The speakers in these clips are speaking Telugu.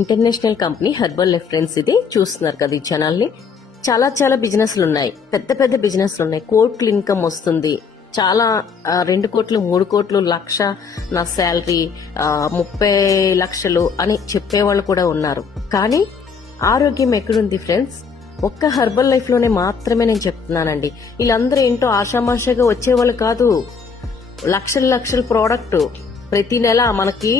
International company Herbalife friends ఇది. చూస్తున్నారు కదా ఈ ఛానల్ని చాలా చాలా బిజినెస్లు ఉన్నాయి పెద్ద పెద్ద బిజినెస్లు ఉన్నాయి కోట్లు ఇన్కమ్ వస్తుంది. చాలా రెండు కోట్లు మూడు కోట్లు లక్ష నా శాలరీ ముప్పై లక్షలు అని చెప్పేవాళ్ళు కూడా ఉన్నారు. కానీ ఆరోగ్యం ఎక్కడుంది ఫ్రెండ్స్? ఒక్క హెర్బల్ లైఫ్లోనే మాత్రమే నేను చెప్తున్నానండి. వీళ్ళందరూ ఏంటో ఆషామాషగా వచ్చేవాళ్ళు కాదు. లక్షల లక్షల ప్రోడక్ట్. ప్రతి నెల మనకి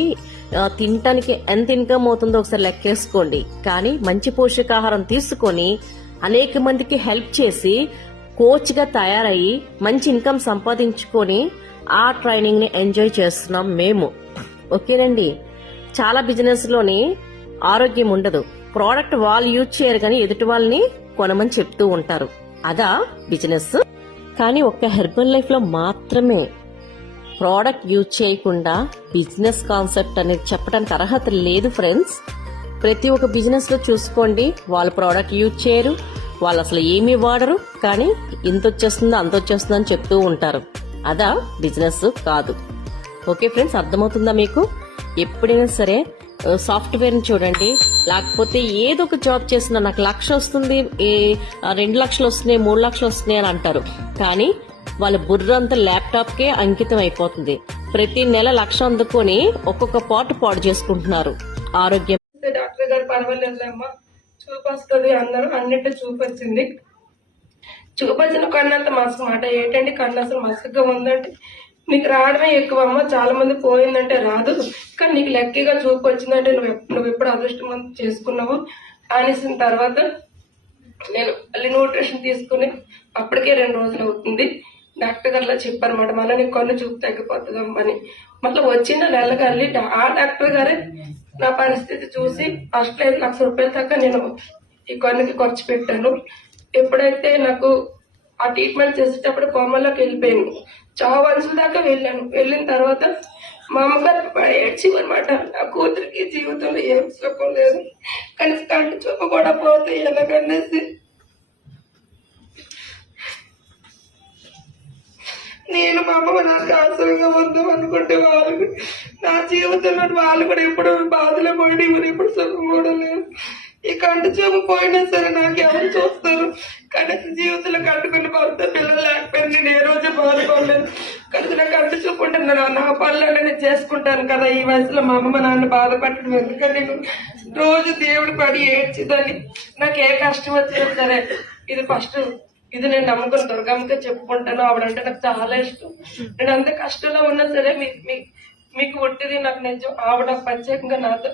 తినటానికి ఎంత ఇన్కమ్ అవుతుందో ఒకసారి లెక్కేసుకోండి. కానీ మంచి పోషకాహారం తీసుకొని అనేక మందికి హెల్ప్ చేసి కోచ్గా తయారయ్యి మంచి ఇన్కమ్ సంపాదించుకొని ఆ ట్రైనింగ్ని ఎంజాయ్ చేస్తున్నాం మేము. ఓకేనండి? చాలా బిజినెస్లోని ఆరోగ్యం ఉండదు. ప్రోడక్ట్ వాళ్ళు యూజ్ చేయరు కానీ ఎదుటి వాళ్ళని కొనమని చెప్తూ ఉంటారు. అదా బిజినెస్ కానీ ఒక్క హెర్బల్ లైఫ్లో మాత్రమే ప్రోడక్ట్ యూజ్ చేయకుండా బిజినెస్ కాన్సెప్ట్ అనేది చెప్పడానికి అర్హత లేదు ఫ్రెండ్స్. ప్రతి ఒక్క బిజినెస్లో చూసుకోండి వాళ్ళ ప్రోడక్ట్ యూజ్ చేయరు వాళ్ళు అసలు ఏమీ వాడరు కానీ ఇంత వచ్చేస్తుందో అంత వచ్చేస్తుందో అని చెప్తూ ఉంటారు. అదా బిజినెస్ కాదు. ఓకే ఫ్రెండ్స్ అర్థమవుతుందా మీకు? ఎప్పుడైనా సరే సాఫ్ట్వేర్ని చూడండి లేకపోతే ఏదో ఒక జాబ్ చేసినా నాకు లక్ష వస్తుంది ఏ రెండు లక్షలు వస్తున్నాయి మూడు లక్షలు వస్తున్నాయి అని అంటారు. కానీ వాళ్ళ బుర్ర అంతా ల్యాప్టాప్ కే అంకితం అయిపోతుంది. ప్రతి నెల లక్ష అందుకొని ఒక్కొక్క పాటు పాడు చేసుకుంటున్నారు. ఆరోగ్యం డాక్టర్ గారు పర్వాలేదమ్మా చూపు వస్తుంది అన్నారు అన్నిటి చూపొచ్చింది. వచ్చింది కన్నంత అంత మసక మాట. ఏంటంటే కన్ను అసలు మసకగా ఉందంటే? నీకు రావడమే ఎక్కువ అమ్మ. చాలా మంది పోయిందంటే రాదు. కానీ నీకు లక్కీగా చూపు వచ్చిందంటే నువ్వు నువ్వు ఎప్పుడు అదృష్టం చేసుకున్నావు? అనేసిన తర్వాత నేను మళ్ళీ న్యూట్రిషన్ తీసుకుని అప్పటికే రెండు రోజులు అవుతుంది. డాక్టర్ గారు చెప్పారన్నమాట. మళ్ళీ నీ కళ్ళు చూపు తగ్గిపోతుందమ్మా మళ్ళీ వచ్చిన నెలకల్లి ఆ డాక్టర్ గారే నా పరిస్థితి చూసి ఫస్ట్ ఐదు లక్ష రూపాయల దాకా నేను ఈ కన్నుకి ఖర్చు పెట్టాను. ఎప్పుడైతే నాకు ఆ ట్రీట్మెంట్ చేసేటప్పుడు కోమల్లోకి వెళ్ళిపోయాను చావు వంశుల దాకా వెళ్ళాను. వెళ్ళిన తర్వాత మా అమ్మగారు ఏడ్చి అనమాట నా కూతురికి జీవితంలో ఏం సుఖం లేదు. కానీ కంటి చూపు కూడా పోతాయి ఎలాగనేసి నేను మా అమ్మ నాకు ఆశ్రయంగా ఉందాం అనుకుంటే వాళ్ళు నా జీవితంలో వాళ్ళు కూడా ఎప్పుడు బాధలో పడి మరి ఎప్పుడు సుఖం కూడా లేదు. ఈ కంటి చూపు పోయినా సరే నాకు ఎవరు చూస్తారు? కనీసం జీవితంలో కట్టుకుని భర్త పిల్లలు లేకపోయినా నేను ఏ రోజు బాధపడలేదు. కనీసం నా కంటి చూపు నా- నా పనులు నేను చేసుకుంటాను కదా ఈ వయసులో మా అమ్మ నాన్న బాధపడటం ఎందుకని నేను రోజు దేవుడు పడి ఏడ్చిదని నాకు ఏ కష్టం వచ్చినా సరే ఇది ఫస్ట్ ఇది నేను నమ్ముకుని దుర్గమ్మకే చెప్పుకుంటాను. ఆవిడంటే నాకు చాలా ఇష్టం. నేను అంత కష్టంలో ఉన్నా సరే మీకు మీ- మీకు ఒట్టిది నాకు నిజం. ఆవిడ ప్రత్యేకంగా నాతో